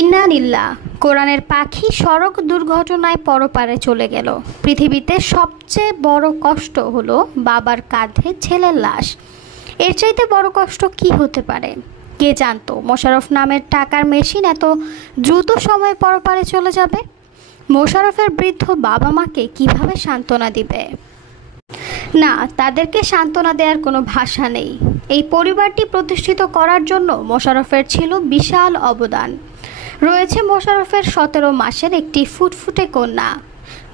ইন্নালিল্লাহ। কোরআনের পাখি সড়ক দুর্ঘটনায় পরপারে চলে গেল। পৃথিবীতে সবচেয়ে বড় কষ্ট হলো বাবার কাঁধে ছেলের লাশ। এর চাইতে বড় কষ্ট কি হতে পারে? কে জানতো মোশাররফ নামের টাকার মেশিন এত দ্রুত সময় পরপারে চলে যাবে? মোশাররফের বৃদ্ধ বাবা মাকে কিভাবে সান্ত্বনা দিবে? না, তাদেরকে সান্ত্বনা দেওয়ার কোনো ভাষা নেই। এই পরিবারটি প্রতিষ্ঠিত করার জন্য মোশাররফের ছিল বিশাল অবদান। রয়েছে মোশাররফের 17 মাসের একটি ফুটফুটে কন্যা।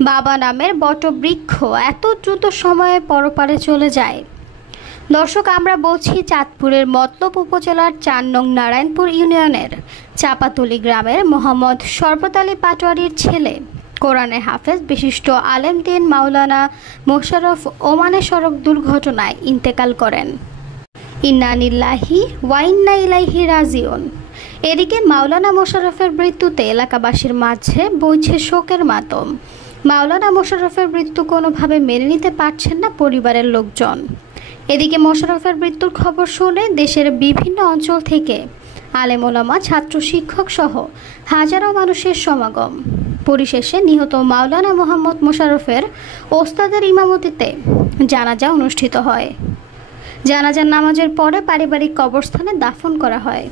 বাবা নামের বটবৃক্ষ এত দ্রুত সময়ে পরপারে চলে যায়। দর্শক, আমরা বলছি চাঁদপুরের মতলব উপজেলার 4 নং নারায়ণপুর ইউনিয়নের চাপাতলি গ্রামের মোহাম্মদ শরবত আলী পাটোয়ারির ছেলে, কোরআনের হাফেজ বিশিষ্ট আলেম দিন মাওলানা মোশাররফ ওমানে সড়ক দুর্ঘটনায় ইন্তেকাল করেন। ইন্না লিল্লাহি ওয়া ইন্না ইলাইহি রাজিউন। এদিকে মাওলানা মোশাররফের মৃত্যুতে এলাকাবাসীর মাঝে বইছে শোকের মাতম। মাওলানা মোশাররফের মৃত্যু কোনোভাবে মেনে নিতে পারছেন না পরিবারের লোকজন। এদিকে মোশাররফের মৃত্যুর খবর শুনে দেশের বিভিন্ন অঞ্চল থেকে আলেম ওলামা, ছাত্র, শিক্ষক সহ হাজারো মানুষের সমাগম। পরিশেষে নিহত মাওলানা মোহাম্মদ মোশাররফের ওস্তাদের ইমামতিতে জানাজা অনুষ্ঠিত হয়। জানাজার নামাজের পরে পারিবারিক কবরস্থানে দাফন করা হয়।